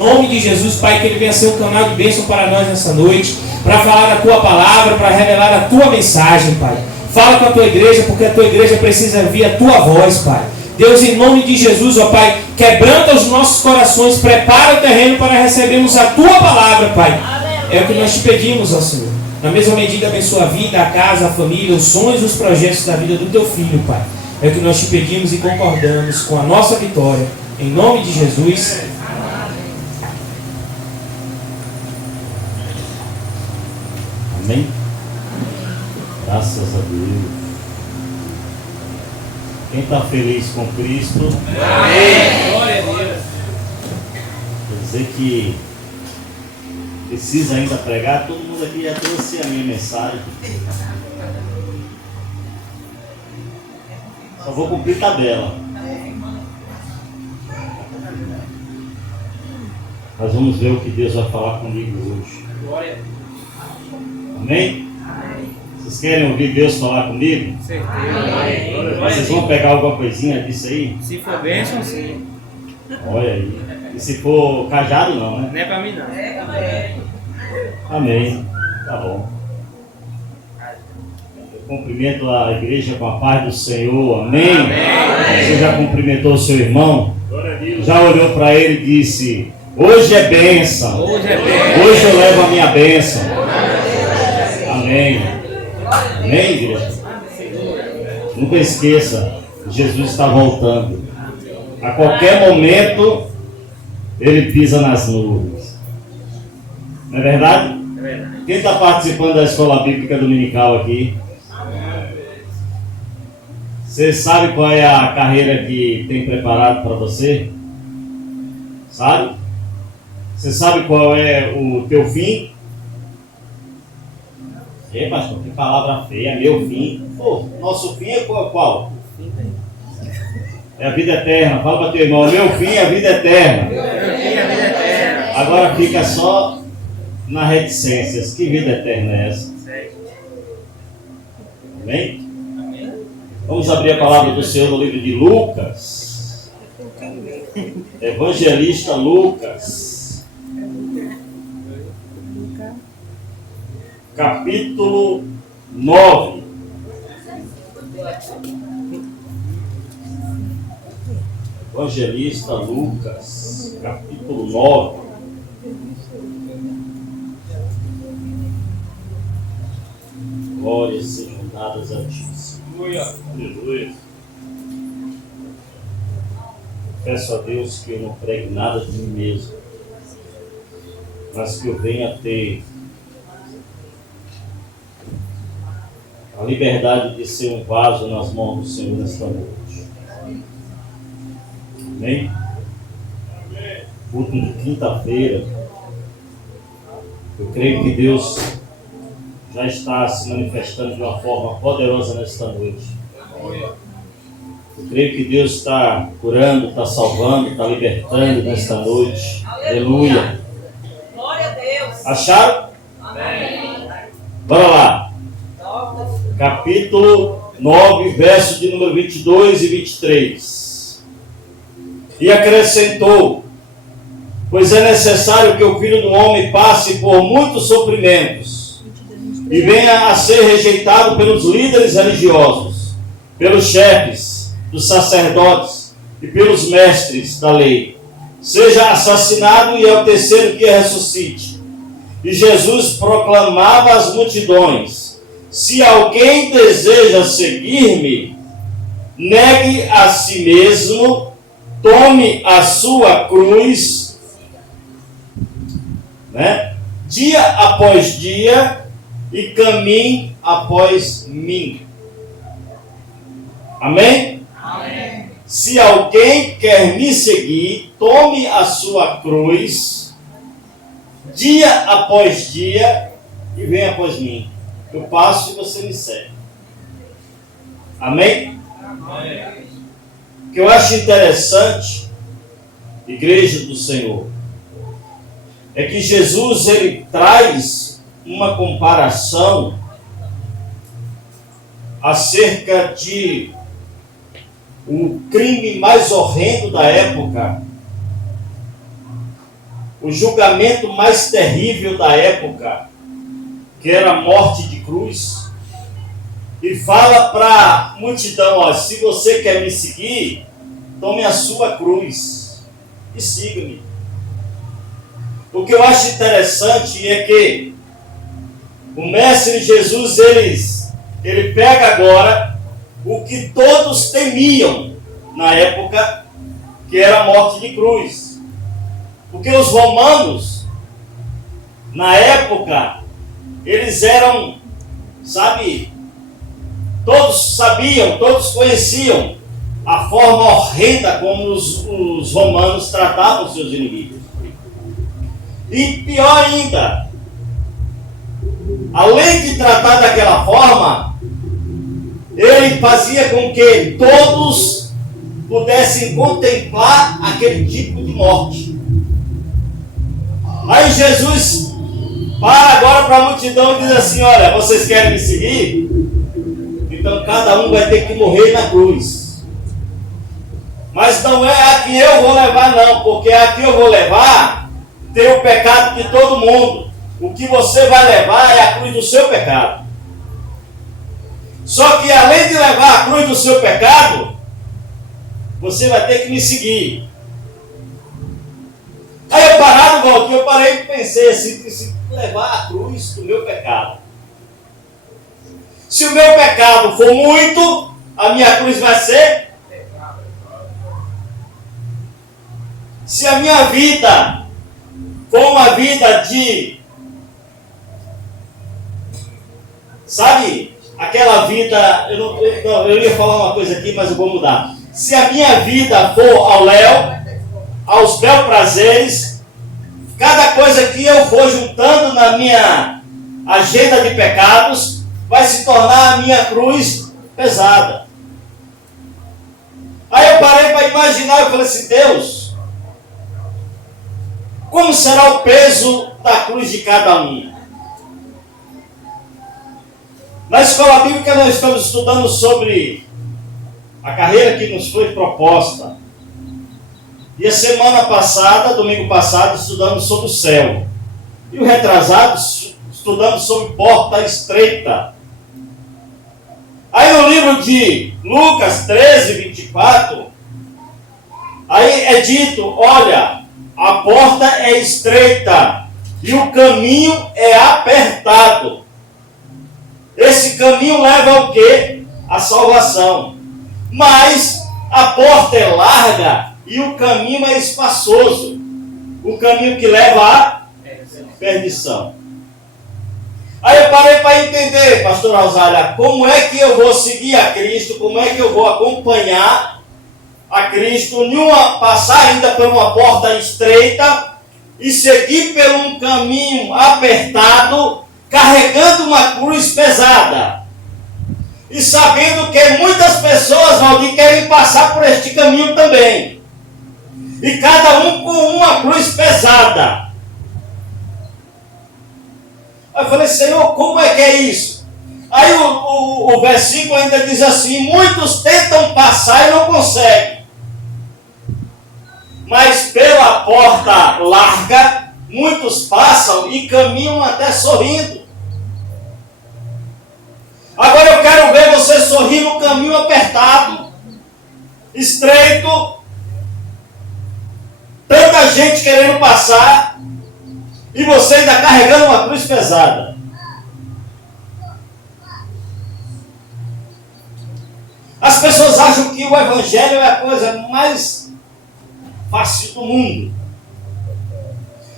Em nome de Jesus, Pai, que Ele venha ser um canal de bênção para nós nessa noite, para falar da Tua palavra, para revelar a Tua mensagem, Pai. Fala com a Tua igreja, porque a Tua igreja precisa ouvir a Tua voz, Pai. Deus, em nome de Jesus, ó Pai, quebranta os nossos corações, prepara o terreno para recebermos a Tua palavra, Pai. É o que nós te pedimos, ó Senhor. Na mesma medida, abençoa a vida, a casa, a família, os sonhos, os projetos da vida do Teu Filho, Pai. É o que nós te pedimos e concordamos com a nossa vitória. Em nome de Jesus. Amém? Graças a Deus. Quem está feliz com Cristo? Amém. Glória a Deus. Quer dizer que precisa ainda pregar. Todo mundo aqui já trouxe a minha mensagem. Só vou cumprir tabela. Nós vamos ver o que Deus vai falar comigo hoje. Glória a Deus. Amém? Vocês querem ouvir Deus falar comigo? Certeza. Vocês vão pegar alguma coisinha disso aí? Se for bênção, sim. Olha aí. E se for cajado, não, né? Não é para mim, não. Amém. Tá bom. Eu cumprimento a igreja com a paz do Senhor. Amém? Amém. Você já cumprimentou o seu irmão? Já olhou para ele e disse: hoje é bênção. Hoje é bênção. Hoje eu levo a minha bênção. Amém. Amém, igreja? Nunca esqueça, Jesus está voltando. A qualquer momento, Ele pisa nas nuvens. Não é verdade? É verdade. Quem está participando da escola bíblica dominical aqui? Você sabe qual é a carreira que tem preparado para você? Sabe? Você sabe qual é o teu fim? Pastor, que palavra feia, meu fim. Pô, nosso fim é qual? É a vida eterna. Fala para teu irmão, meu fim é a vida eterna. Agora fica só na reticências. Que vida eterna é essa? Amém? Vamos abrir a palavra do Senhor no livro de Lucas. Evangelista Lucas. Capítulo 9. Evangelista Lucas, capítulo 9. Glórias sejam dadas a ti. Aleluia. Peço a Deus que eu não pregue nada de mim mesmo, mas que eu venha ter a liberdade de ser um vaso nas mãos do Senhor nesta noite. Amém? Culto de quinta-feira. Eu creio que Deus já está se manifestando de uma forma poderosa nesta noite. Eu creio que Deus está curando, está salvando, está libertando nesta noite. Aleluia. Glória a Deus. Acharam? Amém. Bora lá. Capítulo 9, verso de número 22 e 23. E acrescentou: pois é necessário que o Filho do Homem passe por muitos sofrimentos e venha a ser rejeitado pelos líderes religiosos, pelos chefes dos sacerdotes e pelos mestres da lei, seja assassinado e ao terceiro dia ressuscite. E Jesus proclamava às multidões: se alguém deseja seguir-me, negue a si mesmo, tome a sua cruz, dia após dia, e caminhe após mim. Amém? Amém. Se alguém quer me seguir, tome a sua cruz, dia após dia, e venha após mim. Eu passo e você me segue. Amém? Amém. O que eu acho interessante, igreja do Senhor, é que Jesus ele traz uma comparação acerca de o crime mais horrendo da época, o julgamento mais terrível da época, que era a morte de cruz, e fala para a multidão, ó, se você quer me seguir, tome a sua cruz e siga-me. O que eu acho interessante é que o Mestre Jesus, ele pega agora o que todos temiam na época, que era a morte de cruz. Porque os romanos, na época, eles eram, sabe, todos sabiam, todos conheciam a forma horrenda como os romanos tratavam seus inimigos. E pior ainda, além de tratar daquela forma, ele fazia com que todos pudessem contemplar aquele tipo de morte. Aí Jesus para agora para a multidão e diz assim, olha, vocês querem me seguir? Então cada um vai ter que morrer na cruz. Mas não é a que eu vou levar não, porque a que eu vou levar tem o pecado de todo mundo. O que você vai levar é a cruz do seu pecado. Só que além de levar a cruz do seu pecado, você vai ter que me seguir. Aí eu parado, Valdir, eu parei e pensei assim, preciso levar a cruz do meu pecado. Se o meu pecado for muito, a minha cruz vai ser. Se a minha vida for uma vida de, sabe, aquela vida, eu ia falar uma coisa aqui, mas eu vou mudar. Se a minha vida for aos bel prazeres, cada coisa que eu for juntando na minha agenda de pecados, vai se tornar a minha cruz pesada. Aí eu parei para imaginar, eu falei assim, Deus, como será o peso da cruz de cada um? Na escola bíblica nós estamos estudando sobre a carreira que nos foi proposta. E a semana passada, domingo passado, estudamos sobre o céu. E o retrasado, estudamos sobre porta estreita. Aí no livro de Lucas 13, 24, aí é dito, olha, a porta é estreita e o caminho é apertado. Esse caminho leva ao quê? A salvação. Mas a porta é larga e o caminho é espaçoso. O caminho que leva à perdição. Aí eu parei para entender, pastor Rosália, como é que eu vou seguir a Cristo, como é que eu vou acompanhar a Cristo, passar ainda por uma porta estreita e seguir por um caminho apertado, carregando uma cruz pesada. E sabendo que muitas pessoas, Valdir, querem passar por este caminho também. E cada um com uma cruz pesada. Aí eu falei, Senhor, como é que é isso? Aí o versículo ainda diz assim, muitos tentam passar e não conseguem. Mas pela porta larga, muitos passam e caminham até sorrindo. Agora eu quero ver você sorrir no caminho apertado, estreito, tanta gente querendo passar, e você ainda carregando uma cruz pesada. As pessoas acham que o Evangelho é a coisa mais fácil do mundo.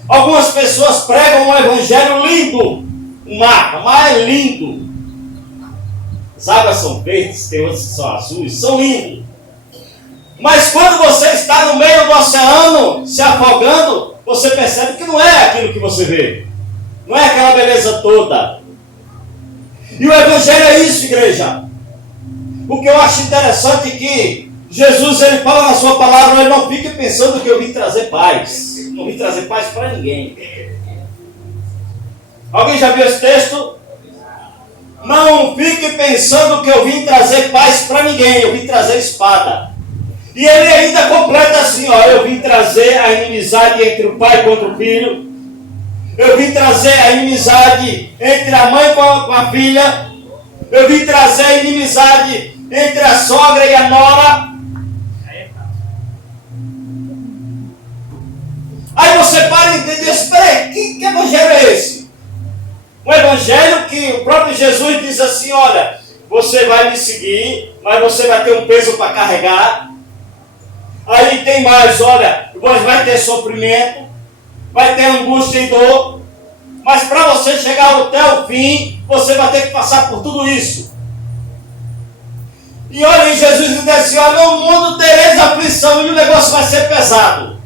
Algumas pessoas pregam um Evangelho lindo, um mapa, mas é lindo. As águas são verdes, tem outras que são azuis, são lindos. Mas quando você está no meio do oceano, se afogando, você percebe que não é aquilo que você vê. Não é aquela beleza toda. E o Evangelho é isso, igreja. O que eu acho interessante é que Jesus, ele fala na sua palavra, ele não fique pensando que eu vim trazer paz. Não vim trazer paz para ninguém. Alguém já viu esse texto? Não fique pensando que eu vim trazer paz para ninguém, eu vim trazer espada. E ele ainda completa assim, ó, eu vim trazer a inimizade entre o pai contra o filho. Eu vim trazer a inimizade entre a mãe com a filha. Eu vim trazer a inimizade entre a sogra e a nora. Aí você para e entender, espera aí, que evangelho é esse? Um evangelho que o próprio Jesus diz assim, olha, você vai me seguir, mas você vai ter um peso para carregar. Aí tem mais, olha, vai ter sofrimento, vai ter angústia e dor, mas para você chegar até o fim, você vai ter que passar por tudo isso. E olha, Jesus diz assim, olha, no mundo tereis aflição e o negócio vai ser pesado.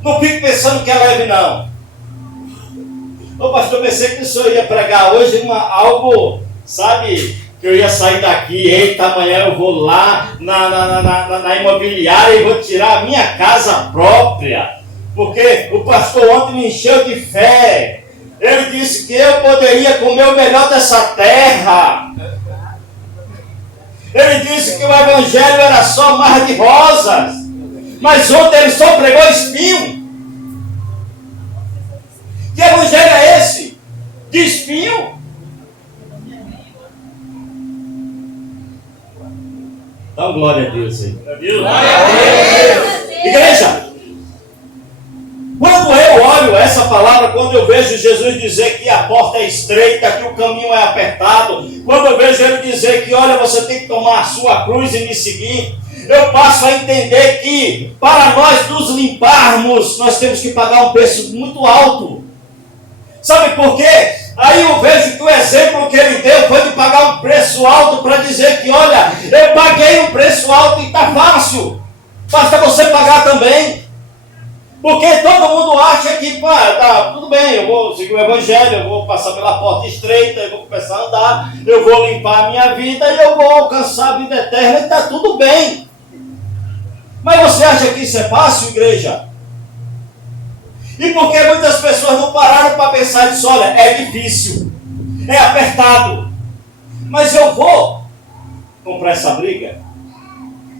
Não fique pensando que é leve, não. Ô pastor, pensei que o senhor ia pregar hoje algo, sabe, que eu ia sair daqui, eita, amanhã eu vou lá na imobiliária e vou tirar a minha casa própria. Porque o pastor ontem me encheu de fé. Ele disse que eu poderia comer o melhor dessa terra. Ele disse que o evangelho era só mar de rosas. Mas ontem ele só pregou espinho. Que evangelho é esse? De espinho? Dá glória a Deus aí. Glória a Deus. Igreja, quando eu olho essa palavra, quando eu vejo Jesus dizer que a porta é estreita, que o caminho é apertado, quando eu vejo ele dizer que, olha, você tem que tomar a sua cruz e me seguir, eu passo a entender que para nós nos limparmos, nós temos que pagar um preço muito alto. Sabe por quê? Aí eu vejo que o exemplo que ele deu foi de pagar um preço alto para dizer que, olha, eu paguei um preço alto e está fácil. Basta você pagar também. Porque todo mundo acha que, tá, tudo bem, eu vou seguir o evangelho, eu vou passar pela porta estreita, eu vou começar a andar, eu vou limpar a minha vida e eu vou alcançar a vida eterna e está tudo bem. Mas você acha que isso é fácil, igreja? E porque muitas pessoas não pararam para pensar nisso, olha, é difícil, é apertado, mas eu vou comprar essa briga,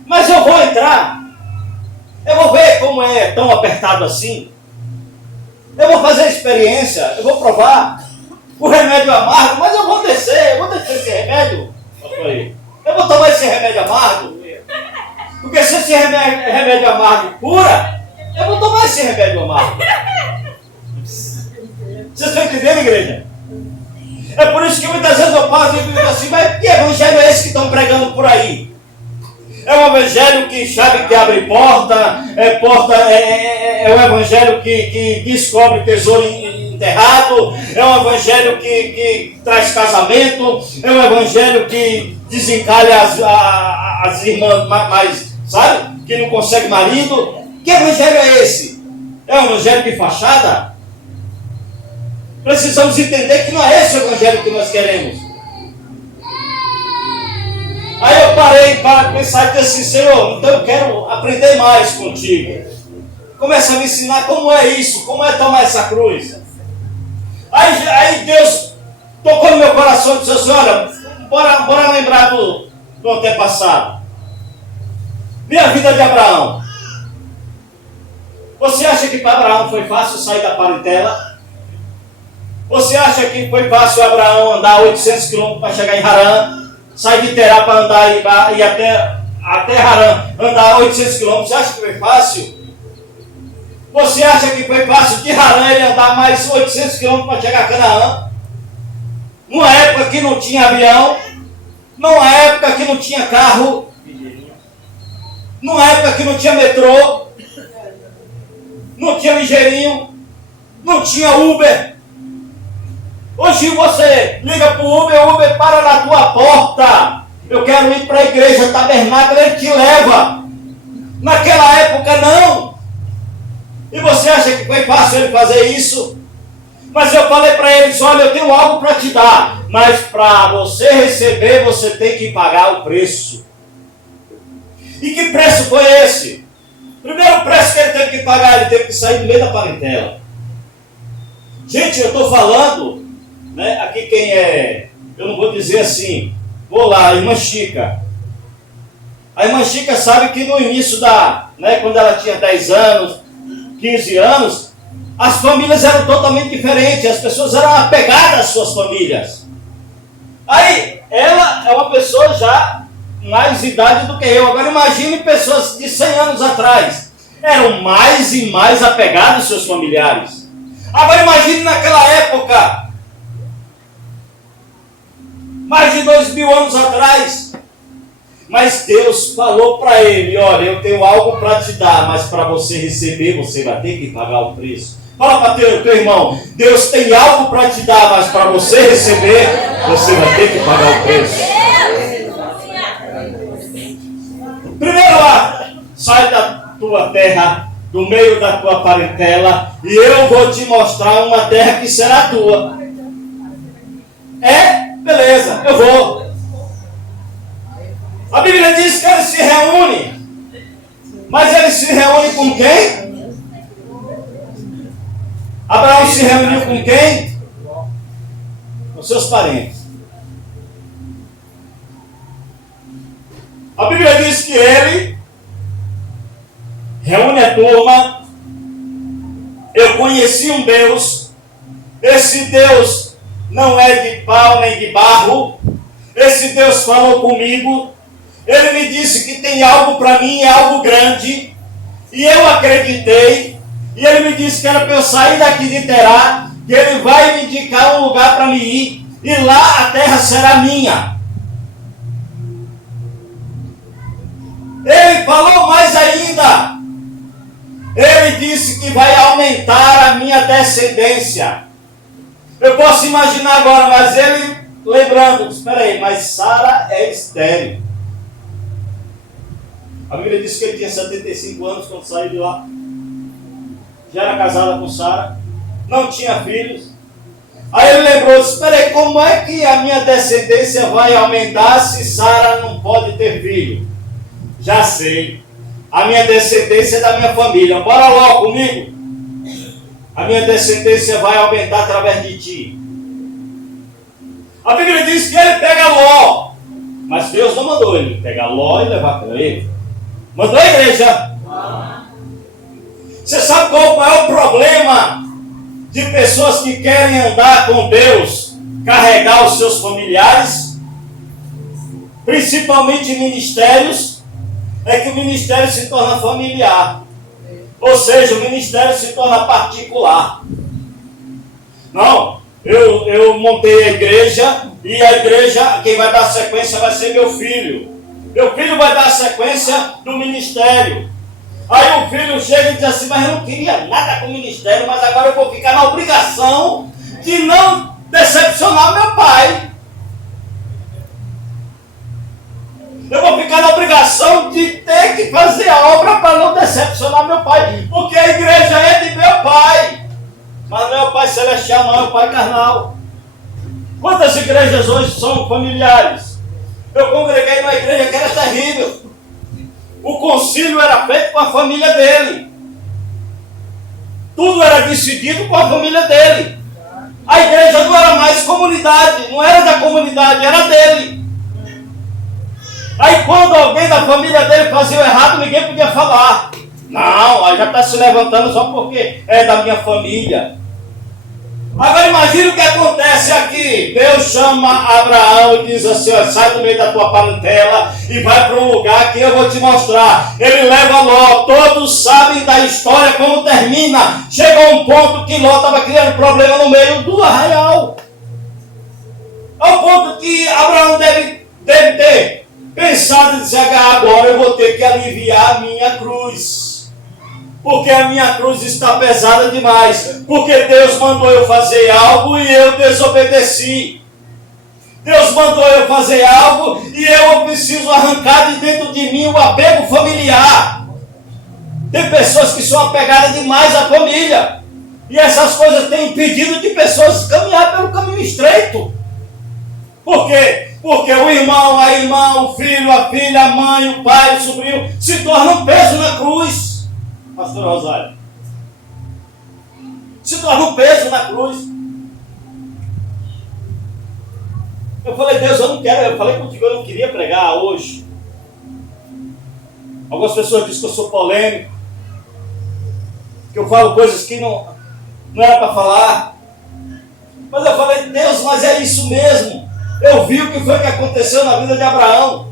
mas eu vou entrar, eu vou ver como é tão apertado assim, eu vou fazer a experiência, eu vou provar o remédio amargo, mas eu vou descer esse remédio, eu vou tomar esse remédio amargo, porque se esse remédio amargo cura, eu vou tomar esse remédio amargo. Vocês estão entendendo, igreja? É por isso que muitas vezes eu passo e digo assim, mas que evangelho é esse que estão pregando por aí? É um evangelho que chave que abre porta, é um evangelho que descobre tesouro enterrado, é um evangelho que traz casamento, é um evangelho que desencalha as irmãs mais, sabe? Que não consegue marido. Que evangelho é esse? É um evangelho de fachada? Precisamos entender que não é esse o evangelho que nós queremos. Aí eu parei para pensar e disse assim, Senhor, então eu quero aprender mais contigo. Começa a me ensinar como é isso, como é tomar essa cruz. Aí Deus tocou no meu coração e disse assim, olha, bora lembrar do antepassado. Minha vida de Abraão. Você acha que para Abraão foi fácil sair da parentela? Você acha que foi fácil Abraão andar 800 quilômetros para chegar em Harã? Sair de Terá para andar e até Harã, andar 800 quilômetros? Você acha que foi fácil? Você acha que foi fácil de Harã ele andar mais 800 quilômetros para chegar a Canaã? Numa época que não tinha avião, numa época que não tinha carro, numa época que não tinha metrô, não tinha ligeirinho, não tinha Uber. Hoje você liga para o Uber para na tua porta. Eu quero ir para a igreja tabernáculo, ele te leva. Naquela época não. E você acha que foi fácil ele fazer isso? Mas eu falei para eles, olha, eu tenho algo para te dar. Mas para você receber, você tem que pagar o preço. E que preço foi esse? Primeiro preço que ele teve que pagar, ele teve que sair do meio da parentela. Gente, eu estou falando, né, aqui quem é, eu não vou dizer assim, vou lá, irmã Chica. A irmã Chica sabe que no início quando ela tinha 10 anos, 15 anos, as famílias eram totalmente diferentes, as pessoas eram apegadas às suas famílias. Aí, ela é uma pessoa já mais idade do que eu. Agora imagine pessoas de 100 anos atrás. Eram mais e mais apegados aos seus familiares. Agora imagine naquela época, mais de 2000 anos atrás. Mas Deus falou para ele, olha, eu tenho algo para te dar, mas para você receber, você vai ter que pagar o preço. Fala para teu irmão, Deus tem algo para te dar, mas para você receber, você vai ter que pagar o preço. Primeiro lá, sai da tua terra, do meio da tua parentela, e eu vou te mostrar uma terra que será tua. Beleza, eu vou. A Bíblia diz que ele se reúne. Mas ele se reúne com quem? Abraão se reuniu com quem? Com seus parentes. A Bíblia diz que ele reúne a turma. Eu conheci um Deus. Esse Deus não é de pau nem de barro. Esse Deus falou comigo. Ele me disse que tem algo para mim, é algo grande. E eu acreditei. E ele me disse que era para eu sair daqui de Terá, que ele vai me indicar um lugar para me ir. E lá a terra será minha. Ele falou mais ainda. Ele disse que vai aumentar a minha descendência. Eu posso imaginar agora, mas ele lembrando, espera aí, mas Sara é estéril. A Bíblia diz que ele tinha 75 anos quando saiu de lá. Já era casada com Sara. Não tinha filhos. Aí ele lembrou, espera aí, como é que a minha descendência vai aumentar se Sara não pode ter filho? Já sei. A minha descendência é da minha família. Bora logo comigo. A minha descendência vai aumentar através de ti. A Bíblia diz que ele pega Ló. Mas Deus não mandou ele pegar Ló e levar com ele. Mandou a igreja. Você sabe qual é o problema de pessoas que querem andar com Deus, carregar os seus familiares, principalmente ministérios, é que o ministério se torna familiar. Ou seja, o ministério se torna particular. Não, eu montei a igreja e a igreja, quem vai dar sequência vai ser meu filho. Meu filho vai dar sequência no ministério. Aí o filho chega e diz assim, mas eu não queria nada com o ministério, mas agora eu vou ficar na obrigação de não decepcionar meu pai. Eu vou ficar na obrigação de ter que fazer a obra para não decepcionar meu pai, porque a igreja é de meu pai, mas não é o pai celestial, não é o pai carnal. Quantas igrejas hoje são familiares? Eu congreguei numa igreja que era terrível. O concílio era feito com a família dele. Tudo era decidido com a família dele. A igreja não era mais comunidade, não era da comunidade, era dele. Aí quando alguém da família dele fazia o errado, ninguém podia falar. Não, aí já está se levantando só porque é da minha família. Agora imagine o que acontece aqui. Deus chama Abraão e diz assim, ó, sai do meio da tua parentela e vai para um lugar que eu vou te mostrar. Ele leva Ló. Todos sabem da história como termina. Chegou um ponto que Ló estava criando problema no meio do arraial. Ao ponto que Abraão deve ter pensado e dizer, agora eu vou ter que aliviar a minha cruz. Porque a minha cruz está pesada demais. Porque Deus mandou eu fazer algo e eu desobedeci. Deus mandou eu fazer algo e eu preciso arrancar de dentro de mim o apego familiar. Tem pessoas que são apegadas demais à família. E essas coisas têm impedido de pessoas caminhar pelo caminho estreito. Por quê? Porque o irmão, a irmã, o filho, a filha, a mãe, o pai, o sobrinho se tornam um peso na cruz. Pastor Rosário, se torna um peso na cruz. Eu falei, Deus, eu não quero. Eu falei contigo, eu não queria pregar hoje. Algumas pessoas dizem que eu sou polêmico, que eu falo coisas que não era para falar. Mas eu falei, Deus, mas é isso mesmo. Eu vi o que foi que aconteceu na vida de Abraão.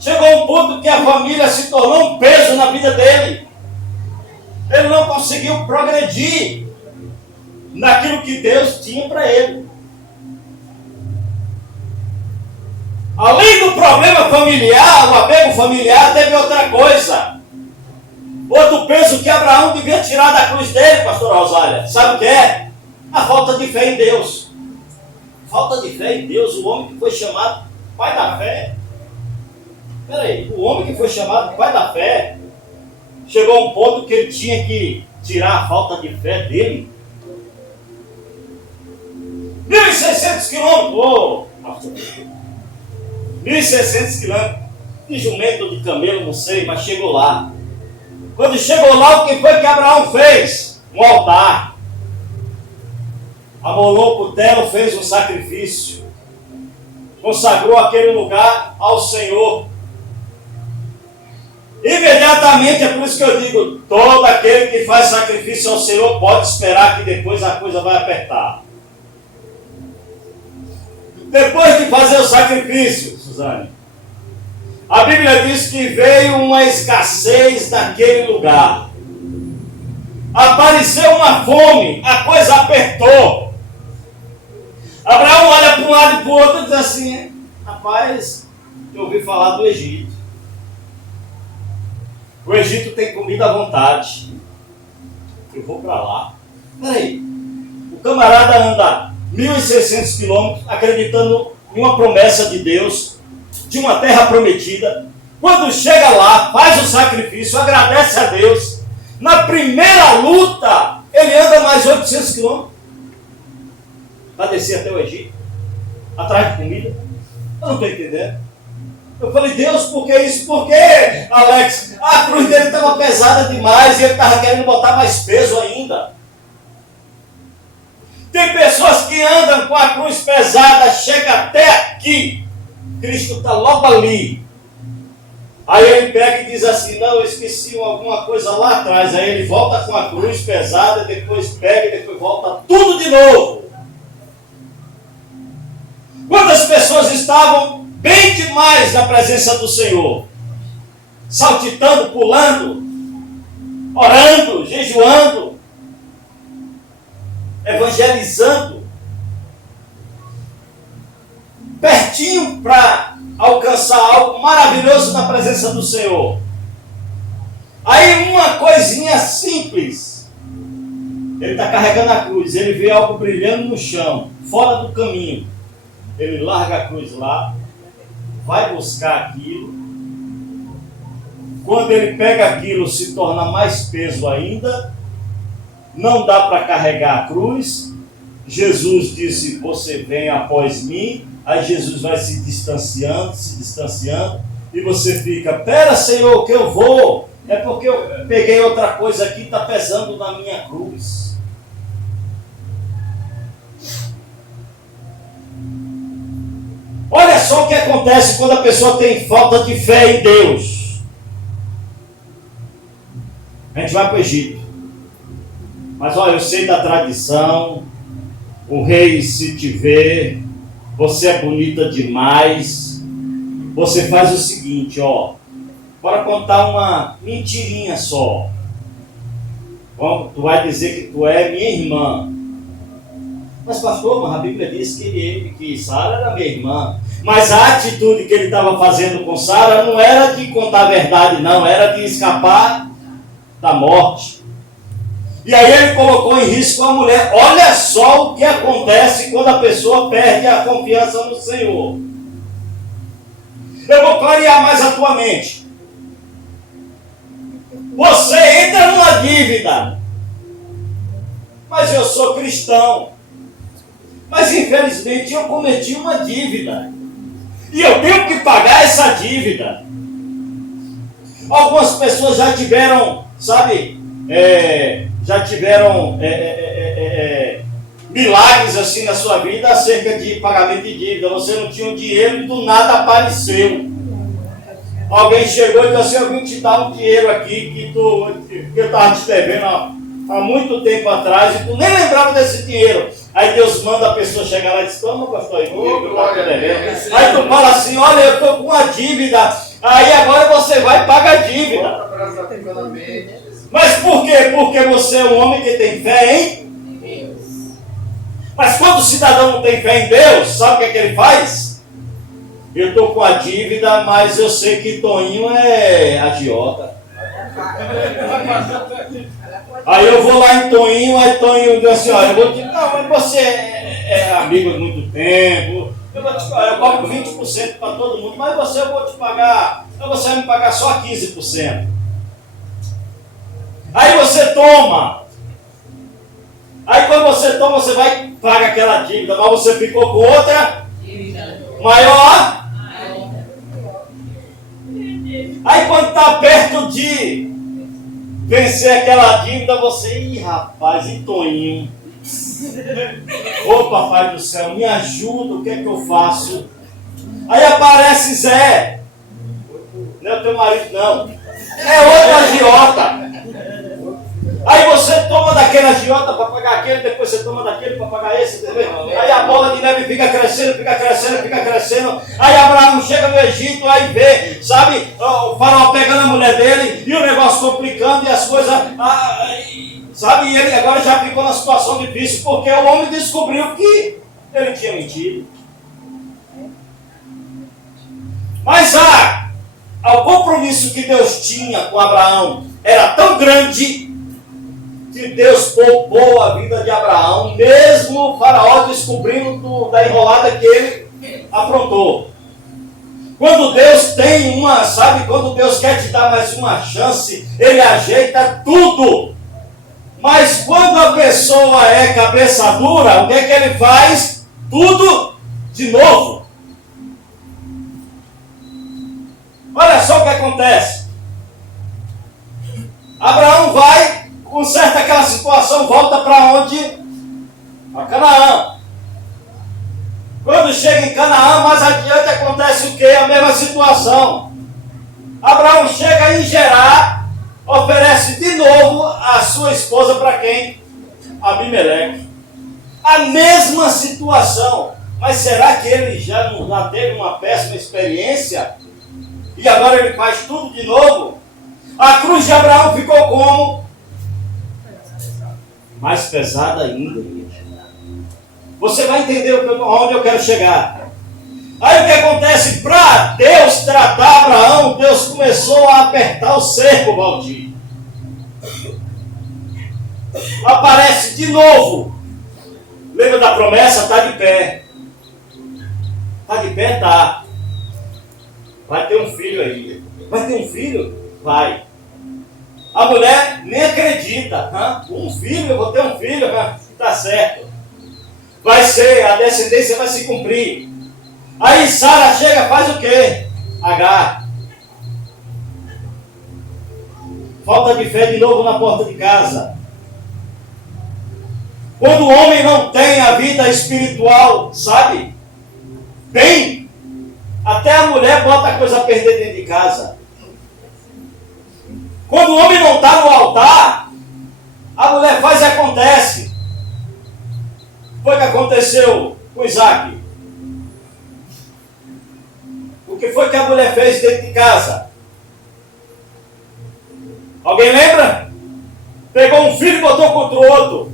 Chegou um ponto que a família se tornou um peso na vida dele. Ele não conseguiu progredir naquilo que Deus tinha para ele. Além do problema familiar, o apego familiar, teve outra coisa. Outro peso que Abraão devia tirar da cruz dele, pastor Rosália. Sabe o que é? A falta de fé em Deus. Falta de fé em Deus, o homem que foi chamado pai da fé. Peraí, o homem que foi chamado pai da fé, chegou a um ponto que ele tinha que tirar a falta de fé dele. 1.600 quilômetros, 1.600 quilômetros, de jumento, de camelo, não sei, mas chegou lá. Quando chegou lá, o que foi que Abraão fez? Um altar. Amolou o cutelo, fez um sacrifício. Consagrou aquele lugar ao Senhor. Imediatamente, é por isso que eu digo, todo aquele que faz sacrifício ao Senhor pode esperar que depois a coisa vai apertar. Depois de fazer o sacrifício, Suzane, a Bíblia diz que veio uma escassez naquele lugar. Apareceu uma fome, a coisa apertou. Abraão olha para um lado e para o outro e diz assim, rapaz, eu ouvi falar do Egito. O Egito tem comida à vontade. Eu vou para lá. Peraí, o camarada anda 1.600 quilômetros acreditando em uma promessa de Deus, de uma terra prometida. Quando chega lá, faz o sacrifício, agradece a Deus. Na primeira luta, ele anda mais 800 quilômetros para descer até o Egito, atrás de comida. Eu não estou entendendo. Eu falei, Deus, por que isso? Por que, Alex? A cruz dele estava pesada demais e ele estava querendo botar mais peso ainda. Tem pessoas que andam com a cruz pesada, chega até aqui, Cristo está logo ali. Aí ele pega e diz assim, não, eu esqueci alguma coisa lá atrás. Aí ele volta com a cruz pesada, depois pega e depois volta tudo de novo. Quantas pessoas estavam bem demais na presença do Senhor, saltitando, pulando, orando, jejuando, evangelizando, pertinho para alcançar algo maravilhoso na presença do Senhor. Aí uma coisinha simples, ele está carregando a cruz, ele vê algo brilhando no chão, fora do caminho, ele larga a cruz lá, vai buscar aquilo. Quando ele pega aquilo, se torna mais peso ainda, não dá para carregar a cruz. Jesus disse, você vem após mim. Aí Jesus vai se distanciando, e você fica, pera, Senhor, que eu vou, é porque eu peguei outra coisa aqui, está pesando na minha cruz. Olha só o que acontece quando a pessoa tem falta de fé em Deus. A gente vai para o Egito. Mas olha, eu sei da tradição, o rei se te vê, você é bonita demais, você faz o seguinte, ó, bora contar uma mentirinha só. Bom, tu vai dizer que tu é minha irmã. Mas pastor, mas a Bíblia diz que Sara era minha irmã. Mas a atitude que ele estava fazendo com Sara não era de contar a verdade, não, era de escapar da morte. E aí ele colocou em risco a mulher. Olha só o que acontece quando a pessoa perde a confiança no Senhor. Eu vou clarear mais a tua mente. Você entra numa dívida. Mas eu sou cristão. Mas infelizmente eu cometi uma dívida. E eu tenho que pagar essa dívida. Algumas pessoas já tiveram, sabe, milagres assim na sua vida acerca de pagamento de dívida. Você não tinha um dinheiro e do nada apareceu. Alguém chegou e disse assim, eu vim te dar um dinheiro aqui que eu estava te devendo há muito tempo atrás e tu nem lembrava desse dinheiro. Aí Deus manda a pessoa chegar lá e diz, toma, pastor, aí, que eu estava te devendo. Aí tu fala assim, olha, eu estou com uma dívida, aí agora você vai pagar a dívida. Mas por quê? Porque você é um homem que tem fé em Deus. Mas quando o cidadão não tem fé em Deus, sabe o que é que ele faz? Eu estou com a dívida, mas eu sei que Toninho é agiota. Aí eu vou lá em Toninho, aí Toninho diz assim, olha, eu vou te... Não, mas você é amigo há muito tempo, eu cobro 20% para todo mundo, mas eu vou te pagar, você vai me pagar só 15%. Aí você toma. Aí quando você toma, você vai pagar aquela dívida, mas você ficou com outra maior. Aí quando está perto de vencer aquela dívida, você, ih rapaz, e Toninho? Ô papai do céu, me ajuda, o que é que eu faço? Aí aparece Zé. Não é o teu marido, não. É outro agiota. Aí você toma daquele agiota para pagar aquele, depois você toma daquele para pagar esse, entendeu? Aí a bola de neve fica crescendo, fica crescendo, fica crescendo. Aí Abraão chega no Egito, aí vê, sabe, o faraó pegando a mulher dele e o negócio complicando e as coisas, sabe, e ele agora já ficou na situação difícil, porque o homem descobriu que ele tinha mentido. Mas o compromisso que Deus tinha com Abraão era tão grande que Deus poupou a vida de Abraão, mesmo o faraó descobrindo da enrolada que ele aprontou. Quando Deus tem quando Deus quer te dar mais uma chance, Ele ajeita tudo. Mas quando a pessoa é cabeça dura, o que é que ele faz? Tudo de novo. Olha só o que acontece. Abraão vai, conserta aquela situação, volta para onde? Para Canaã. Quando chega em Canaã, mais adiante acontece o quê? A mesma situação. Abraão chega em Gerar, oferece de novo a sua esposa para quem? Abimeleque. A mesma situação. Mas será que ele já teve uma péssima experiência? E agora ele faz tudo de novo? A cruz de Abraão ficou como? Mais pesada ainda, igreja. Você vai entender onde eu quero chegar. Aí o que acontece? Para Deus tratar Abraão, Deus começou a apertar o cerco, Valdir. Aparece de novo. Lembra da promessa? Está de pé. Está de pé? Está. Vai ter um filho aí. Vai ter um filho? Vai. A mulher nem acredita. Um filho? Eu vou ter um filho? Está certo. Vai ser, a descendência vai se cumprir. Aí Sara chega, faz o quê? Agar. Falta de fé de novo na porta de casa. Quando o homem não tem a vida espiritual, sabe? Tem. Até a mulher bota a coisa a perder dentro de casa. Quando o homem não está no altar, a mulher faz e acontece. Foi o que aconteceu com Isaac. O que foi que a mulher fez dentro de casa? Alguém lembra? Pegou um filho e botou contra o outro.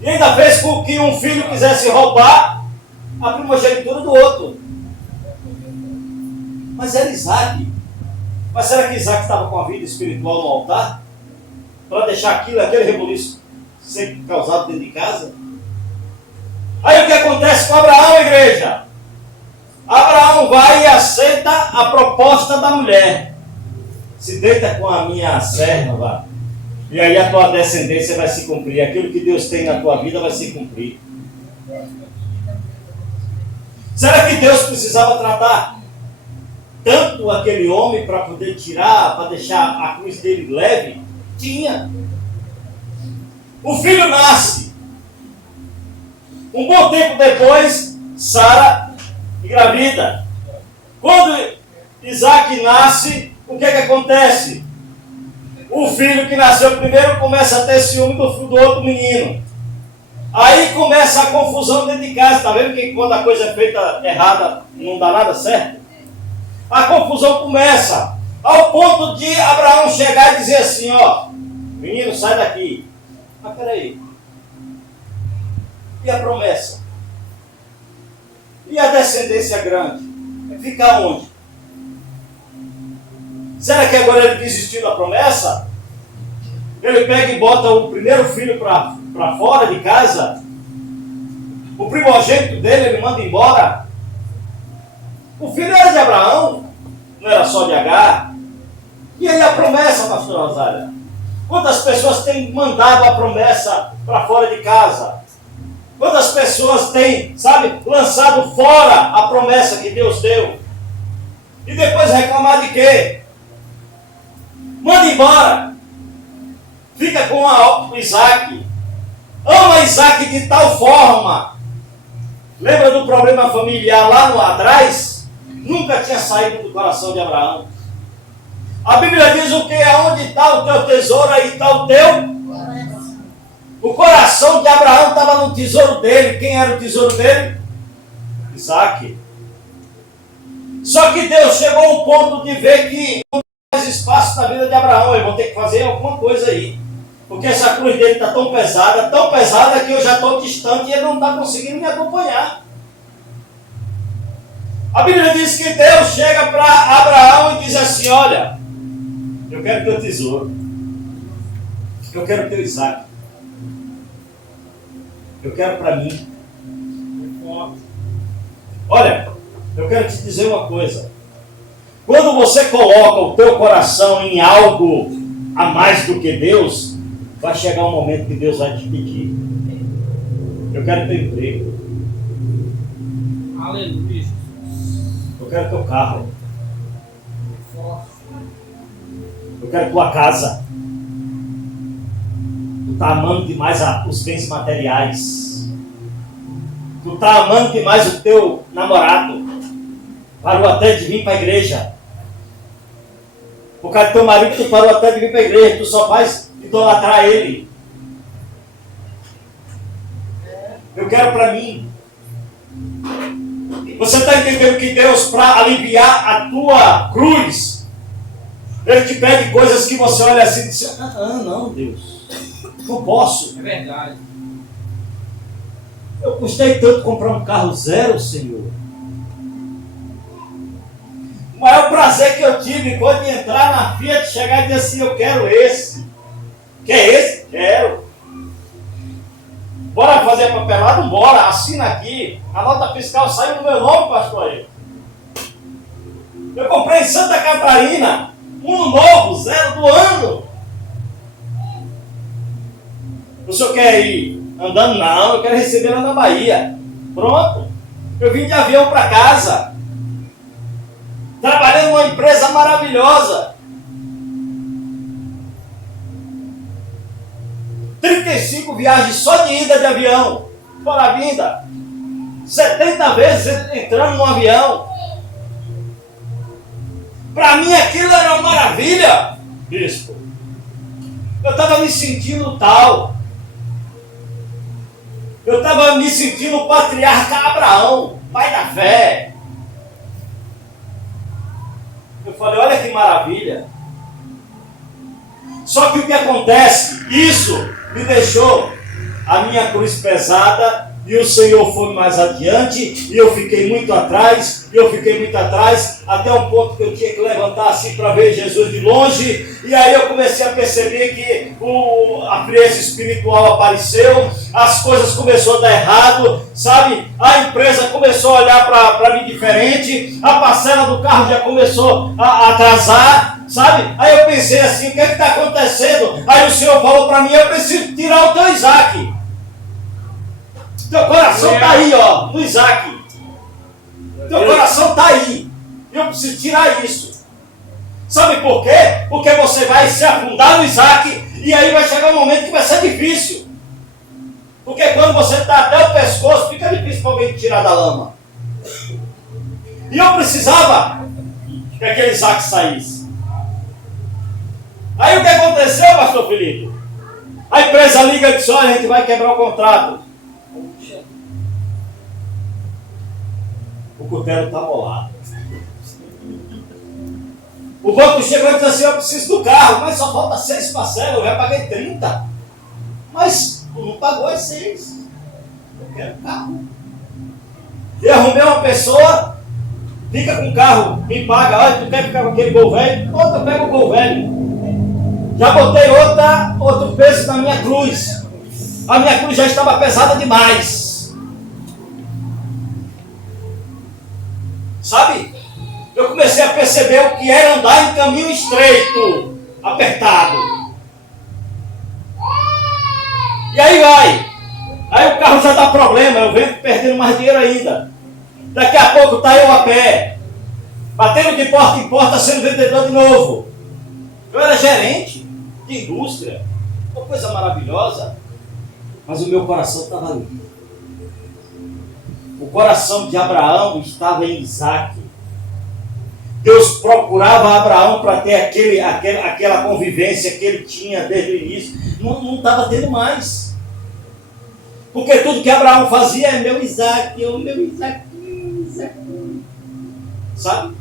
E ainda fez com que um filho quisesse roubar a primogenitura do outro. Mas era Isaac. Mas será que Isaac estava com a vida espiritual no altar? Para deixar aquele rebuliço ser causado dentro de casa? Aí o que acontece com Abraão, igreja? Abraão vai e aceita a proposta da mulher. Se deita com a minha serva, e aí a tua descendência vai se cumprir. Aquilo que Deus tem na tua vida vai se cumprir. Será que Deus precisava tratar tanto aquele homem para poder tirar, para deixar a cruz dele leve? Tinha. O filho nasce. Um bom tempo depois, Sara engravida. Quando Isaac nasce, o que acontece? O filho que nasceu primeiro começa a ter ciúme do outro menino. Aí começa a confusão dentro de casa. Está vendo que quando a coisa é feita errada, não dá nada certo? A confusão começa. Ao ponto de Abraão chegar e dizer assim, ó, menino, sai daqui. Mas peraí. E a promessa? E a descendência grande? Fica onde? Será que agora ele desistiu da promessa? Ele pega e bota o primeiro filho para fora de casa? O primogênito dele ele manda embora? O filho era de Abraão, não era só de Agar. E aí a promessa, pastor Rosário? Quantas pessoas têm mandado a promessa para fora de casa? Quantas pessoas têm, sabe, lançado fora a promessa que Deus deu? E depois reclamar de quê? Manda embora. Fica com o Isaac. Ama Isaac de tal forma. Lembra do problema familiar lá no atrás? Nunca tinha saído do coração de Abraão. A Bíblia diz o que? Aonde está o teu tesouro, aí está o teu. O coração de Abraão estava no tesouro dele. Quem era o tesouro dele? Isaac. Só que Deus chegou a um ponto de ver que não tem mais espaço na vida de Abraão. Eu vou ter que fazer alguma coisa aí. Porque essa cruz dele está tão pesada que eu já estou distante e ele não está conseguindo me acompanhar. A Bíblia diz que Deus chega para Abraão e diz assim, olha, eu quero teu tesouro. Eu quero teu Isaac. Eu quero para mim. Olha, eu quero te dizer uma coisa. Quando você coloca o teu coração em algo a mais do que Deus, vai chegar um momento que Deus vai te pedir. Eu quero teu emprego. Aleluia. Eu quero teu carro. Eu quero tua casa. Tu está amando demais os bens materiais. Tu está amando demais o teu namorado. Parou até de vir para a igreja. Por causa do teu marido, tu parou até de vir para a igreja. Tu só faz idolatrar ele. Eu quero para mim. Você está entendendo que Deus, para aliviar a tua cruz, Ele te pede coisas que você olha assim e diz, não, Deus. Não posso. É verdade. Eu custei tanto comprar um carro zero, Senhor. O maior prazer que eu tive foi de entrar na Fiat, chegar e dizer assim, eu quero esse. Quer esse? Quero. Bora fazer a papelada? Bora, assina aqui. A nota fiscal saiu no meu nome, pastor aí. Eu comprei em Santa Catarina, um novo, zero do ano. O senhor quer ir andando? Não, eu quero receber lá na Bahia. Pronto. Eu vim de avião para casa. Trabalhando numa empresa maravilhosa. 35 viagens só de ida de avião. Fora a vinda. 70 vezes entrando no avião. Para mim aquilo era uma maravilha, bispo. Eu estava me sentindo tal. Eu estava me sentindo o patriarca Abraão, pai da fé. Eu falei, olha que maravilha. Só que o que acontece? Isso me deixou a minha cruz pesada e o Senhor foi mais adiante e eu fiquei muito atrás, até um ponto que eu tinha que levantar assim para ver Jesus de longe. E aí eu comecei a perceber que a frieza espiritual apareceu, as coisas começaram a dar errado, sabe? A empresa começou a olhar para mim diferente, a parcela do carro já começou a atrasar, sabe? Aí eu pensei assim, o que está acontecendo? Aí o Senhor falou para mim, eu preciso tirar o teu Isaac. Teu coração está aí, ó, no Isaac. Teu coração está aí. Eu preciso tirar isso. Sabe por quê? Porque você vai se afundar no Isaac e aí vai chegar um momento que vai ser difícil. Porque quando você está até o pescoço, fica difícil para alguém te tirar da lama. E eu precisava que aquele Isaac saísse. Aí o que aconteceu, pastor Felipe? A empresa liga e diz, olha, a gente vai quebrar o contrato. O cutelo está molado. O banco chegou e disse assim, eu preciso do carro, mas só falta 6 parcelas, eu já paguei 30. Mas tu não pagou as 6. Eu quero carro. Eu arrumei uma pessoa, fica com o carro, me paga, olha, tu quer ficar com aquele Gol velho? Outra, pega o Gol velho. Já botei outro peso na minha cruz. A minha cruz já estava pesada demais. Sabe? Eu comecei a perceber o que era andar em caminho estreito, apertado. E aí vai. Aí o carro já dá problema, eu venho perdendo mais dinheiro ainda. Daqui a pouco está eu a pé, batendo de porta em porta, sendo vendedor de novo. Eu era gerente de indústria, uma coisa maravilhosa, mas o meu coração estava ali. O coração de Abraão estava em Isaac. Deus procurava Abraão para ter aquela convivência que ele tinha desde o início. Não estava tendo mais. Porque tudo que Abraão fazia é meu Isaac, meu Isaac, meu Isaac. Sabe?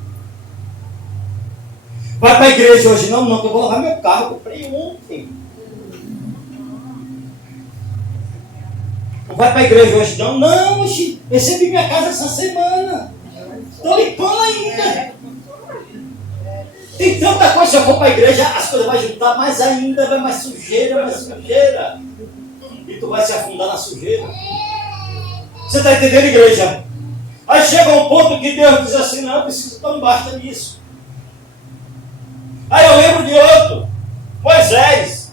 Vai para a igreja hoje? Não, que eu vou lavar meu carro, eu comprei ontem. Não vai para a igreja hoje? Não, recebi minha casa essa semana. Estou limpando ainda. Tem tanta coisa, se eu for para a igreja, as coisas vão juntar mais ainda, vai mais sujeira, mais sujeira. E tu vai se afundar na sujeira. Você está entendendo, igreja? Aí chega um ponto que Deus diz assim, não, eu preciso tão basta nisso. Aí eu lembro de outro, Moisés.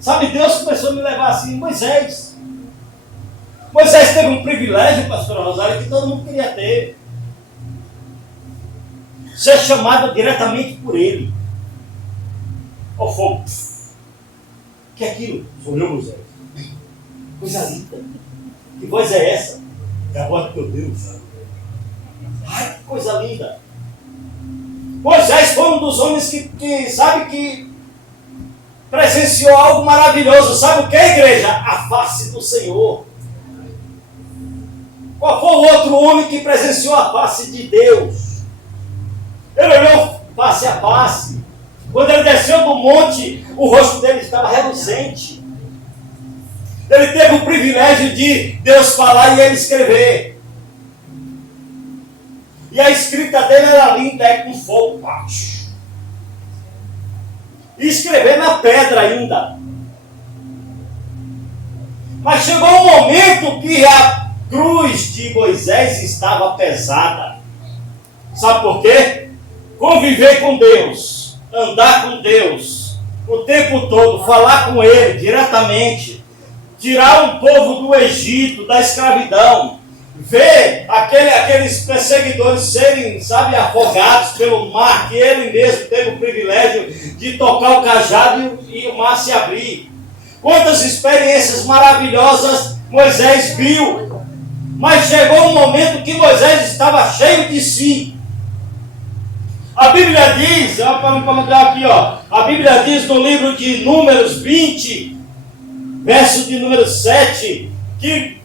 Sabe, Deus começou a me levar assim, Moisés. Moisés teve um privilégio, pastor Rosário, que todo mundo queria ter. Ser chamado diretamente por ele. Ó fogo. O que é aquilo? Sou eu, Moisés. Coisa linda. Que voz é essa? É a voz do teu Deus. Ai, que coisa linda. Moisés foi um dos homens que sabe que presenciou algo maravilhoso. Sabe o que é, igreja? A face do Senhor. Qual foi o outro homem que presenciou a face de Deus? Ele olhou face a face. Quando ele desceu do monte, o rosto dele estava reluzente. Ele teve o privilégio de Deus falar e ele escrever. E a escrita dele era linda, com fogo. E escrever na pedra ainda. Mas chegou um momento que a cruz de Moisés estava pesada. Sabe por quê? Conviver com Deus, andar com Deus, o tempo todo, falar com Ele diretamente, tirar um povo do Egito, da escravidão, ver aqueles perseguidores serem, sabe, afogados pelo mar, que ele mesmo teve o privilégio de tocar o cajado e o mar se abrir. Quantas experiências maravilhosas Moisés viu, mas chegou um momento que Moisés estava cheio de si. A Bíblia diz, para me comentar aqui, a Bíblia diz no livro de Números 20, verso de número 7, que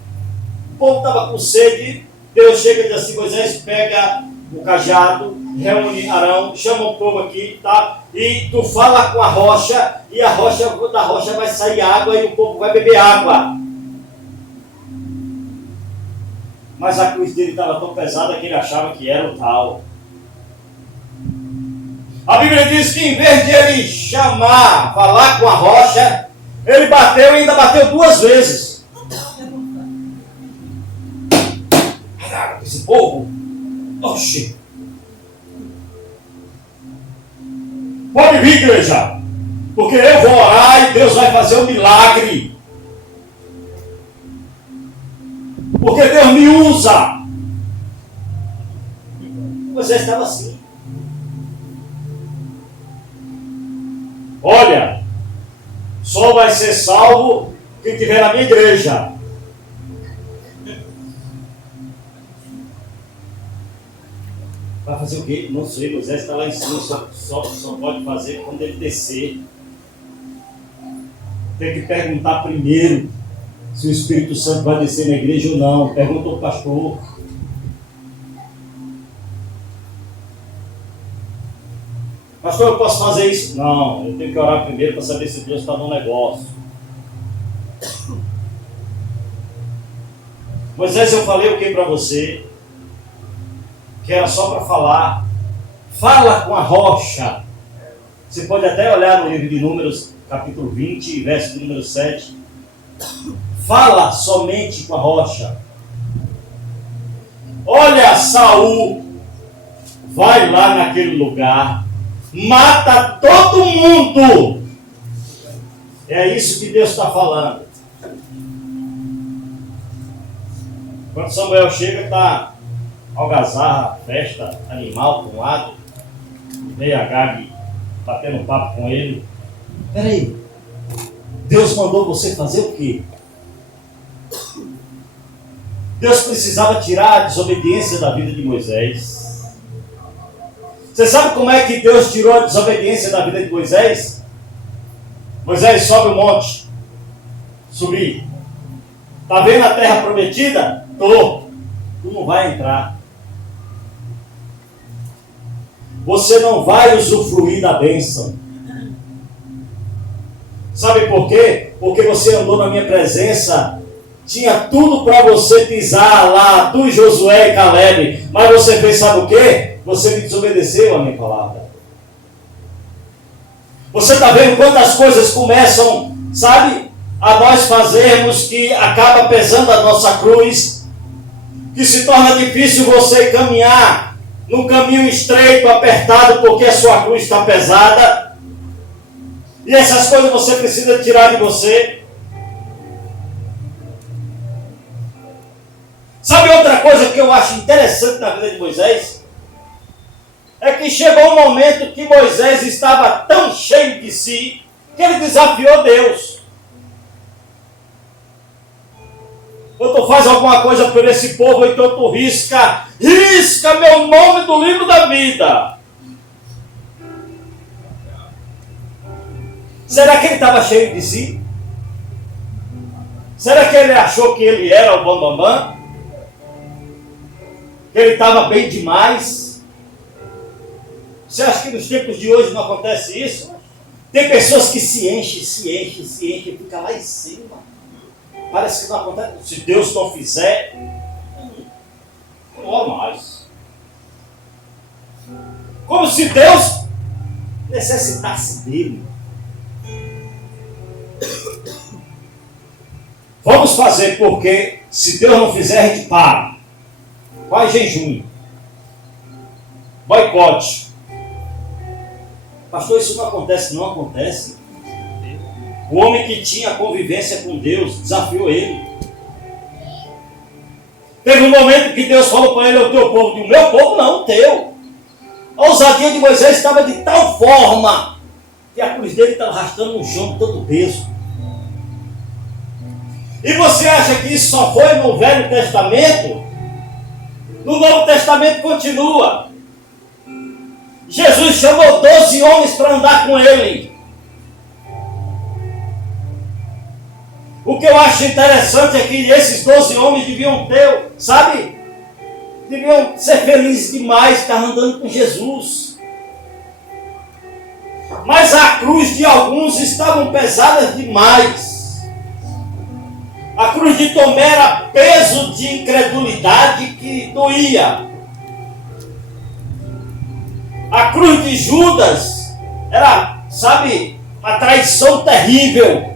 o povo estava com sede. Deus chega e diz assim, Moisés, pega o cajado, reúne Arão, chama o povo aqui, tá? E tu fala com a rocha, e da rocha vai sair água e o povo vai beber água. Mas a cruz dele estava tão pesada que ele achava que era o tal. A Bíblia diz que em vez de ele falar com a rocha, ele bateu e ainda bateu 2 vezes. Esse povo, oxi. Pode vir, igreja, porque eu vou orar e Deus vai fazer um milagre. Porque Deus me usa. Você estava assim. Olha, só vai ser salvo quem estiver na minha igreja. Vai fazer o quê? Não sei, Moisés está lá em cima, só pode fazer quando ele descer. Tem que perguntar primeiro se o Espírito Santo vai descer na igreja ou não. Pergunta ao pastor. Pastor, eu posso fazer isso? Não, eu tenho que orar primeiro para saber se Deus está no negócio. Moisés, eu falei o que para você? Que era só para falar. Fala com a rocha. Você pode até olhar no livro de Números, capítulo 20, verso número 7. Fala somente com a rocha. Olha, Saul vai lá naquele lugar, mata todo mundo. É isso que Deus está falando. Quando Samuel chega, está algazarra, festa, animal para um lado, meio Agag batendo um papo com ele. Peraí, Deus mandou você fazer o quê? Deus precisava tirar a desobediência da vida de Moisés. Você sabe como é que Deus tirou a desobediência da vida de Moisés? Moisés, sobe o monte. Subir. Está vendo a terra prometida? Tô. Tu não vai entrar. Você não vai usufruir da bênção. Sabe por quê? Porque você andou na minha presença. Tinha tudo para você pisar lá, tu, Josué e Caleb. Mas você fez, sabe o quê? Você me desobedeceu a minha palavra. Você está vendo quantas coisas começam, sabe, a nós fazermos que acaba pesando a nossa cruz, que se torna difícil você caminhar num caminho estreito, apertado, porque a sua cruz está pesada. E essas coisas você precisa tirar de você. Sabe outra coisa que eu acho interessante na vida de Moisés? É que chegou um momento que Moisés estava tão cheio de si, que ele desafiou Deus. Ou tu faz alguma coisa por esse povo, então tu risca meu nome do livro da vida. Será que ele estava cheio de si? Será que ele achou que ele era o bambambam? Que ele estava bem demais? Você acha que nos tempos de hoje não acontece isso? Tem pessoas que se enchem, e fica lá em cima. Parece que não acontece. Se Deus não fizer, não ora mais. Como se Deus necessitasse dele. Vamos fazer, porque se Deus não fizer, a gente para. Faz jejum. Boicote. Pastor, isso não acontece. Não acontece. O homem que tinha convivência com Deus desafiou ele. Teve um momento que Deus falou para ele: é o teu povo. O meu povo não, o teu. A ousadia de Moisés estava de tal forma que a cruz dele estava arrastando um chão todo peso. E você acha que isso só foi no Velho Testamento? No Novo Testamento continua. Jesus chamou 12 homens para andar com ele. O que eu acho interessante é que esses 12 homens deviam ter, sabe? Deviam ser felizes demais estar andando com Jesus. Mas a cruz de alguns estavam pesadas demais. A cruz de Tomé era peso de incredulidade que doía. A cruz de Judas era, sabe, a traição terrível.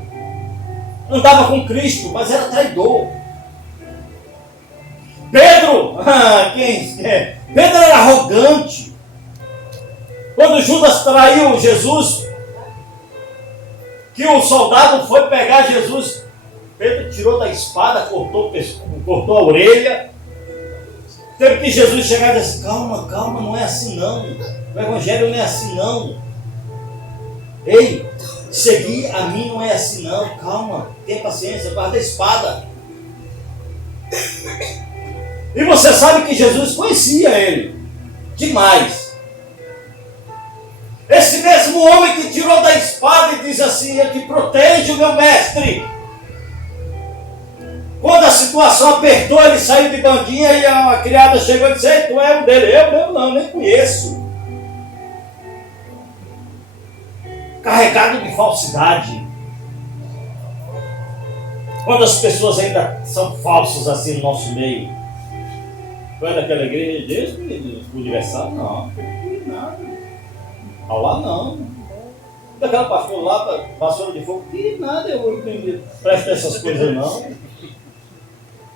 Andava com Cristo, mas era traidor. Pedro, Pedro era arrogante. Quando Judas traiu Jesus, que o soldado foi pegar Jesus, Pedro tirou da espada, cortou a orelha. Teve que Jesus chegar e dizer: calma, não é assim não. O evangelho não é assim não. Ei, seguir a mim não é assim não. Calma, tenha paciência, guarda a espada. E você sabe que Jesus conhecia ele. demais. Esse mesmo homem que tirou da espada e diz assim: eu te protejo, meu mestre. Quando a situação apertou, ele saiu de bandinha e a criada chegou e disse: ei, tu é um dele. Eu não, nem conheço. Carregado de falsidade. Quando as pessoas ainda são falsas assim no nosso meio. Tu é daquela igreja de Deus, universal? Não, não nada. Ao lá não. Daquela pastora lá, pastora de fogo, que nada, eu não presto essas coisas não.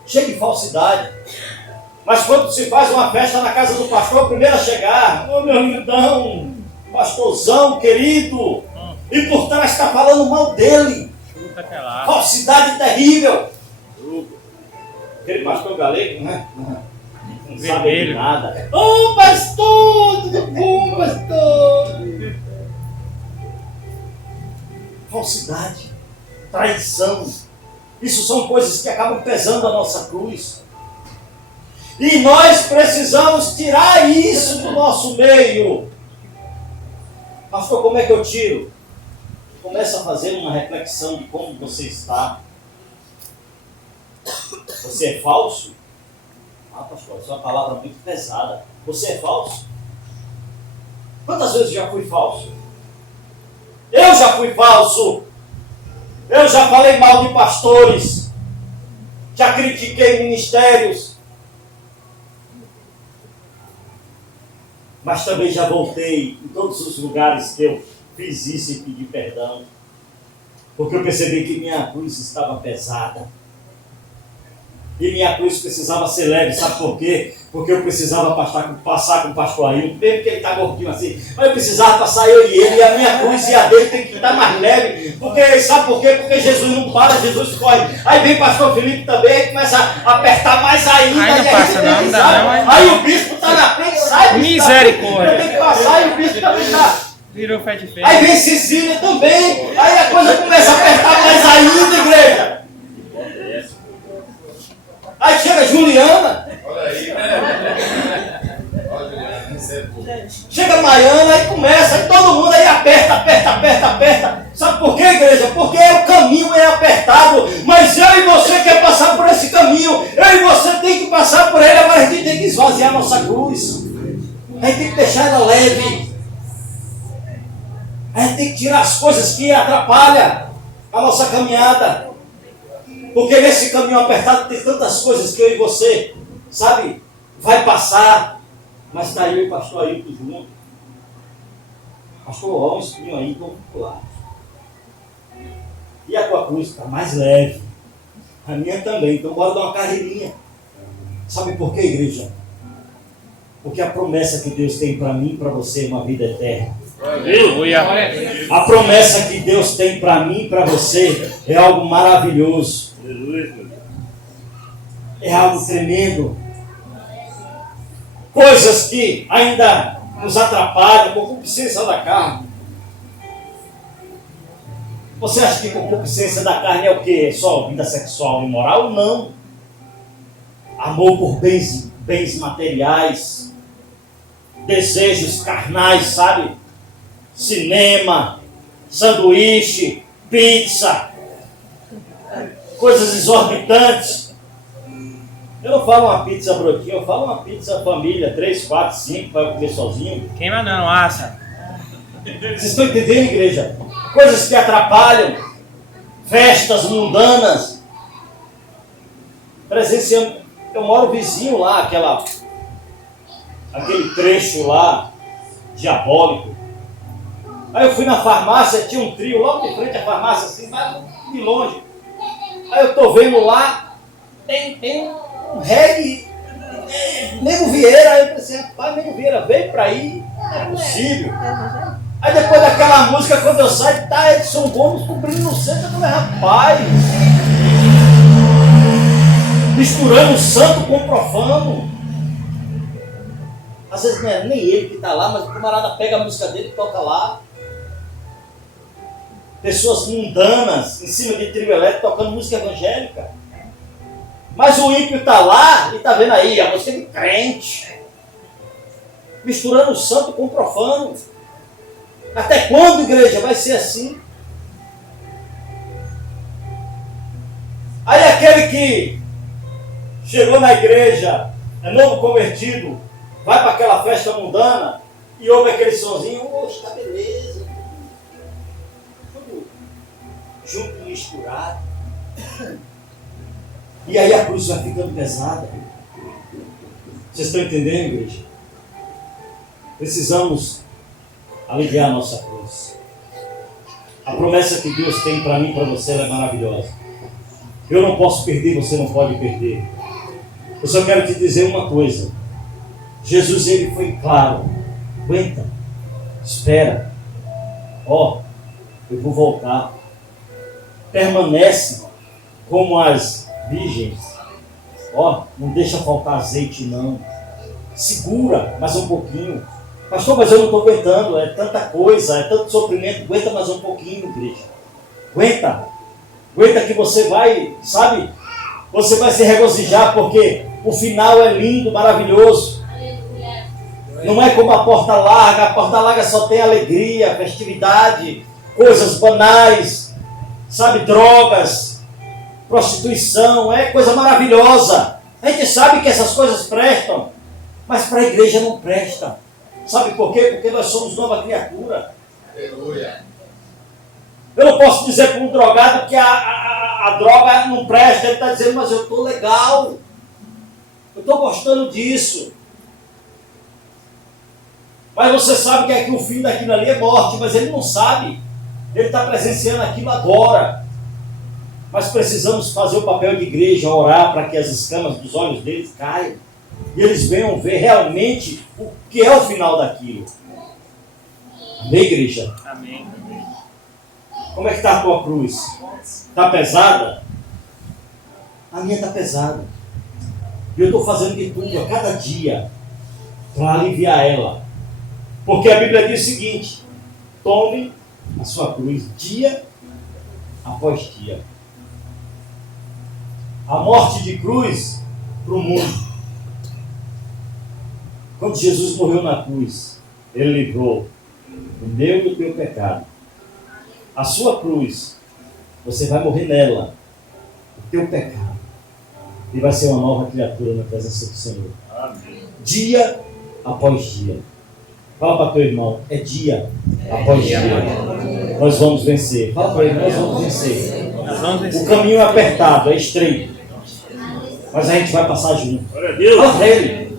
Cheio de falsidade. Mas quando se faz uma festa na casa do pastor, o primeiro a chegar, ô meu lindão, pastorzão querido, e por trás está falando mal dele. Falsidade terrível. Aquele pastor galego, né? Não sabe de nada. Ô pastor, tudo bom, pastor? Falsidade, traição. Isso são coisas que acabam pesando a nossa cruz. E nós precisamos tirar isso do nosso meio. Pastor, como é que eu tiro? Começa a fazer uma reflexão de como você está. Você é falso? Ah, pastor, isso é uma palavra muito pesada. Você é falso? Quantas vezes já fui falso? Eu já fui falso. Eu já falei mal de pastores. Já critiquei ministérios. Mas também já voltei em todos os lugares que eu fiz isso e pedi perdão. Porque eu percebi que minha cruz estava pesada. E minha cruz precisava ser leve. Sabe por quê? Porque eu precisava passar com o pastor Ailton, mesmo que ele está gordinho assim. Mas eu precisava passar eu e ele. E a minha cruz e a dele tem que estar mais leve. Porque, sabe por quê? Porque Jesus não para, Jesus corre. Aí vem o pastor Felipe também, aí começa a apertar mais ainda. Aí não passa não, não dá não. Aí o bispo está na frente, sai. Misericórdia. Tem que passar e o bispo também está. Virou fé de fé. Aí vem Cecília também. Aí a coisa começa a apertar mais ainda, igreja. Aí chega Juliana. Olha aí. Olha, Juliana, isso é bom. Chega Maiana, aí começa, aí todo mundo aí aperta. Sabe por quê, igreja? Porque o caminho é apertado, mas eu e você quer passar por esse caminho, eu e você tem que passar por ele, agora a gente tem que esvaziar a nossa cruz. A gente tem que deixar ela leve. A gente tem que tirar as coisas que atrapalham a nossa caminhada. Porque nesse caminho apertado tem tantas coisas que eu e você, sabe, vai passar. Mas está eu e o pastor Ailton junto. Pastor, olha um espinho aí, vamos pular. E a tua cruz está mais leve. A minha também. Então bora dar uma carreirinha. Sabe por quê, igreja? Porque a promessa que Deus tem para mim e para você é uma vida eterna. Aleluia. A promessa que Deus tem para mim e para você é algo maravilhoso. É algo tremendo. Coisas que ainda nos atrapalham, concupiscência da carne. Você acha que concupiscência da carne é o quê? É só vida sexual e moral? Não. Amor por bens materiais, desejos carnais, sabe? Cinema, sanduíche, pizza, coisas exorbitantes. Eu não falo uma pizza brotinha, eu falo uma pizza família, 3, 4, 5, para comer sozinho. Queima não, assa. Vocês estão entendendo, igreja? Coisas que atrapalham, festas mundanas. Presenciando, eu moro vizinho lá, aquele trecho lá, diabólico. Aí eu fui na farmácia, tinha um trio logo de frente à farmácia, assim, mas de longe. Aí eu tô vendo lá, tem um reggae, Nego Vieira. Aí eu pensei, rapaz, Nego Vieira veio pra aí, não é possível. Aí depois daquela música, quando eu saio, tá Edson Gomes cobrindo no centro, eu falei, rapaz, misturando o santo com o profano. Às vezes não é nem ele que está lá, mas o camarada pega a música dele e toca lá. Pessoas mundanas em cima de trio elétrico tocando música evangélica. Mas o ímpio está lá e está vendo aí a música de crente. misturando o santo com o profano. Até quando, igreja, vai ser assim? Aí aquele que chegou na igreja, é novo convertido, vai para aquela festa mundana e ouve aquele sonzinho, oxe, tá beleza. Tudo junto e misturado. E aí a cruz vai ficando pesada. Vocês estão entendendo, igreja? Precisamos aliviar a nossa cruz. A promessa que Deus tem para mim e para você ela é maravilhosa. Eu não posso perder, você não pode perder. Eu só quero te dizer uma coisa. Jesus, ele foi claro. Aguenta. Espera. Ó, eu vou voltar. Permanece como as virgens. Ó, não deixa faltar azeite não. Segura mais um pouquinho. Pastor, mas eu não estou aguentando. É tanta coisa, é tanto sofrimento. Aguenta mais um pouquinho, igreja. Aguenta. Aguenta que você vai, sabe? Você vai se regozijar porque o final é lindo, maravilhoso. Não é como a porta larga só tem alegria, festividade, coisas banais, sabe? Drogas, prostituição, é coisa maravilhosa. A gente sabe que essas coisas prestam, mas para a igreja não presta. Sabe por quê? Porque nós somos nova criatura. Aleluia. Eu não posso dizer para um drogado que a droga não presta. Ele está dizendo, mas eu estou legal. Eu estou gostando disso. Mas você sabe que aqui o fim daquilo ali é morte, mas ele não sabe. Ele está presenciando aquilo agora. Mas precisamos fazer o papel de igreja, orar para que as escamas dos olhos deles caiam. E eles venham ver realmente o que é o final daquilo. Amém, igreja? Amém. Como é que está a tua cruz? Está pesada? A minha está pesada. E eu estou fazendo de tudo a cada dia para aliviar ela. Porque a Bíblia diz o seguinte: tome a sua cruz dia após dia. A morte de cruz para o mundo. Quando Jesus morreu na cruz, ele livrou o meu e o teu pecado. A sua cruz, você vai morrer nela, o teu pecado, e vai ser uma nova criatura na presença do Senhor. Amém. Dia após dia. Fala para teu irmão, é dia após dia. Nós vamos vencer. Fala para ele, nós vamos vencer. O caminho é apertado, é estreito, mas a gente vai passar junto. Fala para ele.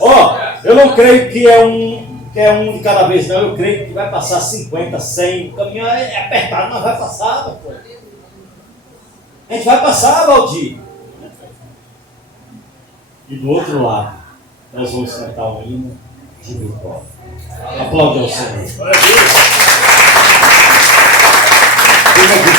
Ó, eu não creio que é um de cada vez, não. Eu creio que vai passar 50, 100. O caminho é apertado, mas vai passar, pô. A gente vai passar, Valdir. E do outro lado, nós vamos cantar um hino de vitória. Aplaude ao Senhor. Fica aqui,